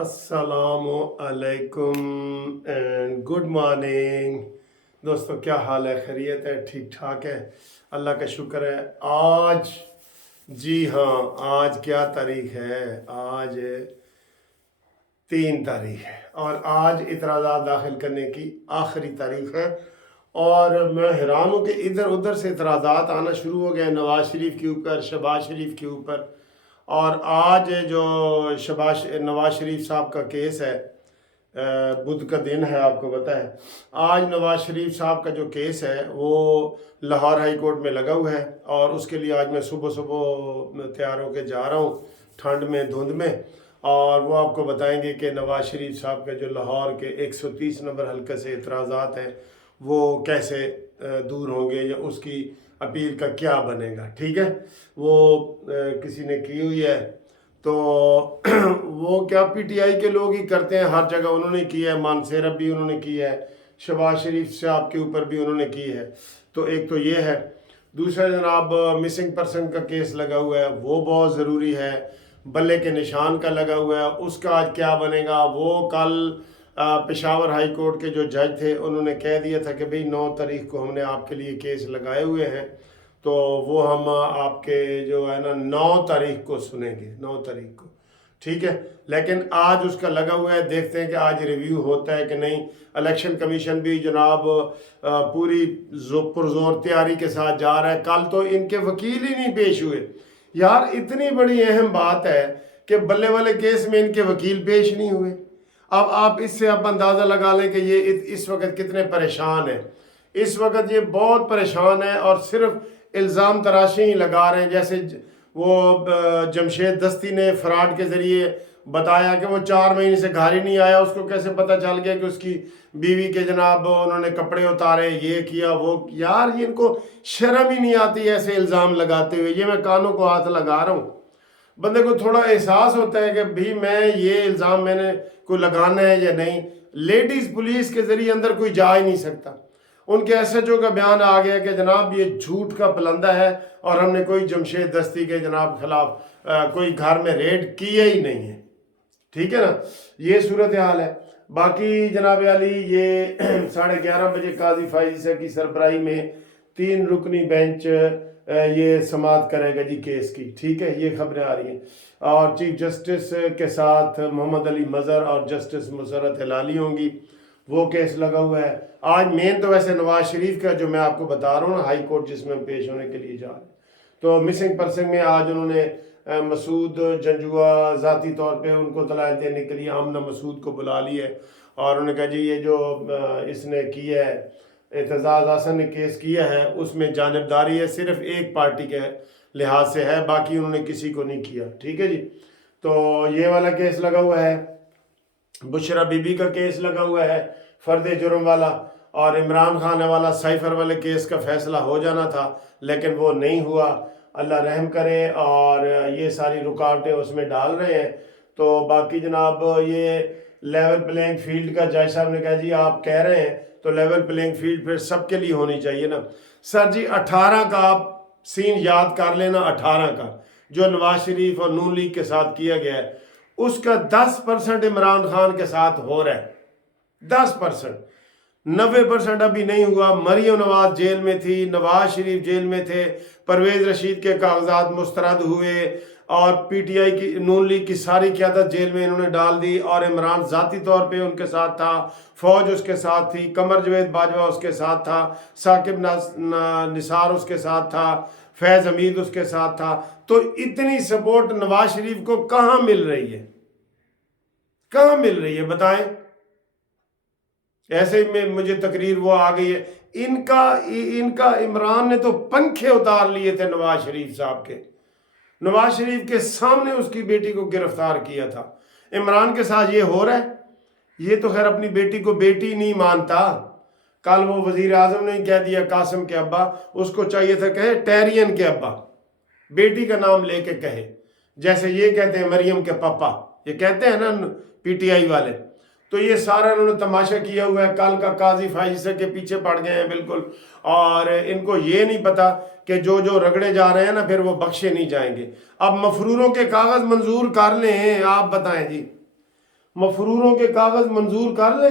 अस्सलामु अलैकुम and good morning. दोस्तों, क्या हाल है? खैरियत है? ठीक ठाक है? अल्लाह का शुक्र है। आज, जी हाँ, आज क्या तारीख है? आज 3 तारीख है और आज इतराज़ात दाखिल करने की आखिरी तारीख है। और मैं हैरान हूँ कि इधर उधर से इतराज़ात आना शुरू हो गए, नवाज शरीफ के ऊपर, शहबाज शरीफ के ऊपर। और आज जो नवाज शरीफ साहब का केस है, बुध का दिन है, आपको पता है। आज नवाज शरीफ साहब का जो केस है वो लाहौर हाई कोर्ट में लगा हुआ है और उसके लिए आज मैं सुबह सुबह तैयार होकर जा रहा हूँ, ठंड में, धुंध में। और वो आपको बताएंगे कि नवाज शरीफ साहब के जो लाहौर के 130 नंबर हल्के से इतराज़ात हैं वो कैसे दूर होंगे या उसकी अपील का क्या बनेगा। ठीक है, वो किसी ने की हुई है तो वो क्या पीटीआई के लोग ही करते हैं, हर जगह उन्होंने की है। मानसेरब भी उन्होंने की है, शहबाज शरीफ साहब के ऊपर भी उन्होंने की है। तो एक तो ये है। दूसरा जनाब, मिसिंग पर्सन का केस लगा हुआ है, वो बहुत ज़रूरी है। बल्ले के निशान का लगा हुआ है, उसका आज क्या बनेगा। वो कल पेशावर हाई कोर्ट के जो जज थे उन्होंने कह दिया था कि भाई 9 तारीख को हमने आपके लिए केस लगाए हुए हैं, तो वो हम आपके जो है ना 9 तारीख को सुनेंगे, 9 तारीख को। ठीक है, लेकिन आज उसका लगा हुआ है, देखते हैं कि आज रिव्यू होता है कि नहीं। इलेक्शन कमीशन भी जनाब पूरी पुरजोर तैयारी के साथ जा रहा है। कल तो इनके वकील ही नहीं पेश हुए। यार, इतनी बड़ी अहम बात है कि बल्ले वाले केस में इनके वकील पेश नहीं हुए। अब आप इससे आप अंदाज़ा लगा लें कि ये इस वक्त कितने परेशान हैं। इस वक्त ये बहुत परेशान है और सिर्फ इल्ज़ाम तराशी ही लगा रहे हैं। जैसे वो जमशेद दस्ती ने फ्रॉड के ज़रिए बताया कि वो 4 महीने से घर ही नहीं आया, उसको कैसे पता चल गया कि उसकी बीवी के जनाब उन्होंने कपड़े उतारे, ये किया वो। यार, ये इनको शर्म ही नहीं आती ऐसे इल्ज़ाम लगाते हुए। ये मैं कानों को हाथ लगा रहा हूँ। बंदे को थोड़ा एहसास होता है कि भाई मैं ये इल्ज़ाम मैंने कोई लगाना है या नहीं। लेडीज़ पुलिस के ज़रिए अंदर कोई जा ही नहीं सकता। उनके एसएचओ का बयान आ गया कि जनाब ये झूठ का पलंदा है और हमने कोई जमशेद दस्ती के जनाब खिलाफ कोई घर में रेड किया ही नहीं है। ठीक है ना, ये सूरत हाल है। बाकी जनाब अली, ये 11:30 बजे काजी फाइज़ की सरबराही में 3 रुकनी बेंच ये समाअत करेगा जी केस की। ठीक है, ये खबरें आ रही हैं। और चीफ जस्टिस के साथ मोहम्मद अली मज़हर और जस्टिस मुसर्रत हिलाली होंगी, वो केस लगा हुआ है। आज मेन तो वैसे नवाज शरीफ का जो मैं आपको बता रहा हूँ ना, हाई कोर्ट जिसमें पेश होने के लिए जा रहे हैं। तो मिसिंग पर्सन में आज उन्होंने मसूद जंजुआ ज़ाती तौर पे उनको दलाल देने के लिए आमना मसूद को बुला लिया है और उन्होंने कहा जी ये जो इसने किया है, एतजाज़ हसन ने केस किया है, उसमें जानिबदारी है, सिर्फ एक पार्टी के लिहाज से है, बाकी उन्होंने किसी को नहीं किया। ठीक है जी, तो ये वाला केस लगा हुआ है। बुशरा बीबी का केस लगा हुआ है, फर्द जुर्म वाला। और इमरान खान वाला साइफर वाले केस का फैसला हो जाना था लेकिन वो नहीं हुआ। अल्लाह रहम करे। और ये सारी रुकावटें उसमें डाल रहे हैं। तो बाकी जनाब, ये लेवल प्लेइंग फील्ड का जज साहब ने कहा जी आप कह रहे हैं तो लेवल प्लेइंग फील्ड फिर सबके लिए होनी चाहिए ना। सर जी, 18 का आप सीन याद कर लेना। 18 का जो नवाज शरीफ और नून लीग के साथ किया गया है, उसका 10% इमरान खान के साथ हो रहा है। 10%, 90% अभी नहीं हुआ। मरियम नवाज जेल में थी, नवाज शरीफ जेल में थे, परवेज रशीद के कागजात मुस्तरद हुए और पीटीआई की, नून लीग की सारी क़यादत जेल में इन्होंने डाल दी। और इमरान ज़ाती तौर पे उनके साथ था, फौज उसके साथ थी, कमर जवेद बाजवा उसके साथ था, साकिब निसार उसके साथ था, फैज़ हमीद उसके साथ था। तो इतनी सपोर्ट नवाज शरीफ को कहाँ मिल रही है? कहाँ मिल रही है बताएं? ऐसे में मुझे तकरीर वो आ गई है, इनका इमरान ने तो पंखे उतार लिए थे नवाज शरीफ साहब के। नवाज शरीफ के सामने उसकी बेटी को गिरफ्तार किया था। इमरान के साथ ये हो रहा है। ये तो खैर अपनी बेटी को बेटी नहीं मानता। कल वो वजीर आजम ने कह दिया कासिम के अब्बा, उसको चाहिए था कहे टैरियन के अब्बा, बेटी का नाम लेके कहे। जैसे ये कहते हैं मरियम के पापा, ये कहते हैं ना पीटीआई वाले। तो ये सारा उन्होंने तमाशा किया हुआ है। कल का काजी फाइज़ के पीछे पड़ गए हैं बिल्कुल। और इनको ये नहीं पता कि जो जो रगड़े जा रहे हैं ना फिर वो बख्शे नहीं जाएंगे। अब मफरूरों के कागज़ मंजूर कर लें, आप बताएं जी। मफरूरों के कागज मंजूर कर ले।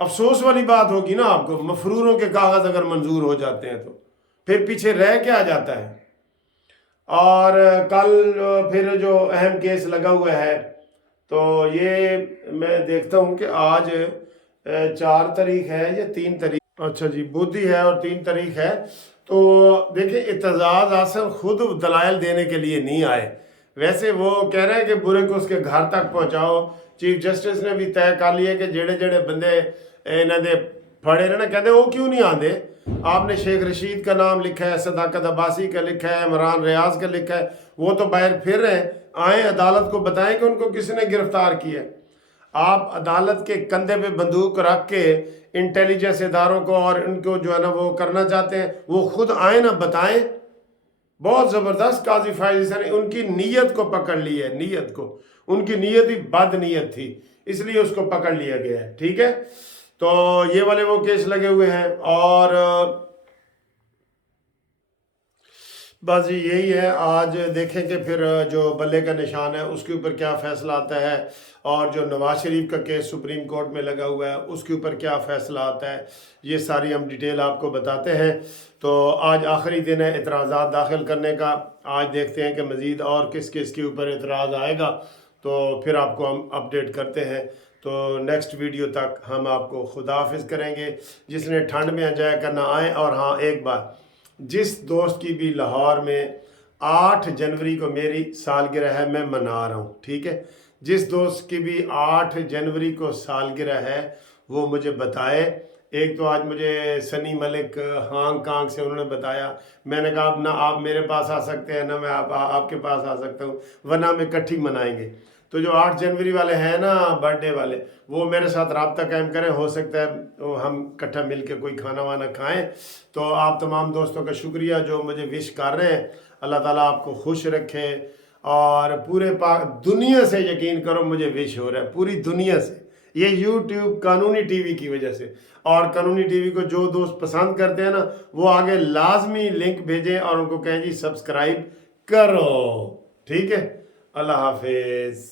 अफसोस वाली बात होगी ना आपको, मफरूरों के कागज अगर मंजूर हो जाते हैं तो फिर पीछे रह क्या जाता है। और कल फिर जो अहम केस लगा हुआ है, तो ये मैं देखता हूँ कि आज 4 तारीख है या 3 तारीख, अच्छा जी बुधि है और 3 तारीख है। तो देखिए एतजाज़ हासिल खुद दलाइल देने के लिए नहीं आए, वैसे वो कह रहे हैं कि बुरे को उसके घर तक पहुँचाओ। चीफ जस्टिस ने भी तय कर लिया कि जेड़े जेड़े बंदे इन्हों दे फड़े रहे ना, कहते वो क्यों नहीं आते। आपने शेख रशीद का नाम लिखा है, सदाकत अब्बासी का लिखा है, इमरान रियाज का लिखा है, वो तो बाहर फिर रहे हैं। आए अदालत को बताएं कि उनको किसने गिरफ्तार किया। आप अदालत के कंधे पे बंदूक रख के इंटेलिजेंस इदारों को और इनको जो है ना वो करना चाहते हैं, वो खुद आए ना बताएं। बहुत ज़बरदस्त काजी फायज ने उनकी नीयत को पकड़ ली है, नीयत को, उनकी नीयत ही बद नीयत थी, इसलिए उसको पकड़ लिया गया है। ठीक है, तो ये वाले वो केस लगे हुए हैं। और बस जी यही है, आज देखें कि फिर जो बल्ले का निशान है उसके ऊपर क्या फ़ैसला आता है, और जो नवाज शरीफ का केस सुप्रीम कोर्ट में लगा हुआ है उसके ऊपर क्या फ़ैसला आता है, ये सारी हम डिटेल आपको बताते हैं। तो आज आखिरी दिन है एतराज़ात दाखिल करने का। आज देखते हैं कि मज़ीद और किस किस के ऊपर एतराज़ आएगा, तो फिर आपको हम अपडेट करते हैं। तो नेक्स्ट वीडियो तक हम आपको खुदा हाफिज़ करेंगे। जिसने ठंड में एंजॉय करना आए। और हाँ एक बात, जिस दोस्त की भी लाहौर में 8 जनवरी को मेरी सालगिरह है, मैं मना रहा हूँ, ठीक है। जिस दोस्त की भी 8 जनवरी को सालगिरह है वो मुझे बताए। एक तो आज मुझे सनी मलिक हांगकांग से उन्होंने बताया, मैंने कहा अब ना आप मेरे पास आ सकते हैं ना मैं आपके पास आ सकता हूँ, वरना हम इकट्ठी मनाएंगे। तो जो 8 जनवरी वाले हैं ना बर्थडे वाले, वो मेरे साथ रब्ता कायम करें, हो सकता है तो हम इकट्ठा मिल के कोई खाना वाना खाएं। तो आप तमाम दोस्तों का शुक्रिया जो मुझे विश कर रहे हैं। अल्लाह ताला आपको खुश रखे। और पूरे दुनिया से यकीन करो मुझे विश हो रहा है, पूरी दुनिया से, ये यूट्यूब कानूनी टीवी की वजह से। और कानूनी टीवी को जो दोस्त पसंद करते हैं ना, वो आगे लाजमी लिंक भेजें और उनको कहें जी सब्सक्राइब करो, ठीक है। अल्लाह हाफिज़।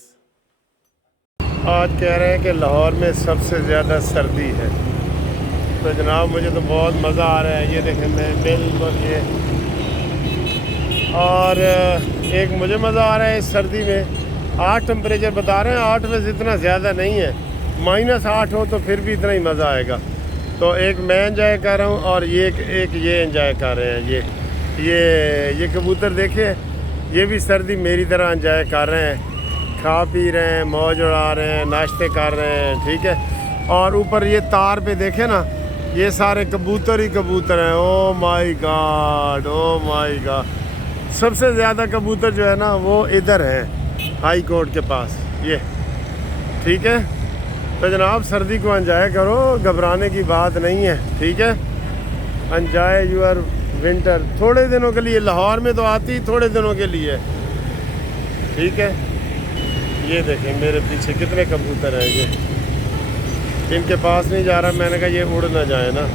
आज कह रहे हैं कि लाहौर में सबसे ज़्यादा सर्दी है, तो जनाब मुझे तो बहुत मज़ा आ रहा है। ये देखें मैं बिल्कुल ये, और एक मुझे मज़ा आ रहा है इस सर्दी में। 8 टेम्परेचर बता रहे हैं, 8 में इतना ज़्यादा नहीं है, -8 हो तो फिर भी इतना ही मज़ा आएगा। तो एक मैं एंजॉय कर रहा हूँ और ये एक ये एंजॉय कर रहे हैं। ये कबूतर देखे, ये भी सर्दी मेरी तरह एंजॉय कर रहे हैं, खा पी रहे हैं, मौज उड़ा रहे हैं, नाश्ते कर रहे हैं, ठीक है। और ऊपर ये तार पे देखे ना, ये सारे कबूतर ही कबूतर हैं। Oh my God, oh my God. सबसे ज़्यादा कबूतर जो है ना वो इधर है हाई कोर्ट के पास, ये, ठीक है। तो जनाब सर्दी को एंजॉय करो, घबराने की बात नहीं है, ठीक है। Enjoy your winter. थोड़े दिनों के लिए, लाहौर में तो आती थोड़े दिनों के लिए, ठीक है। ये देखें मेरे पीछे कितने कबूतर हैं, ये इनके पास नहीं जा रहा, मैंने कहा ये उड़ ना जाए ना।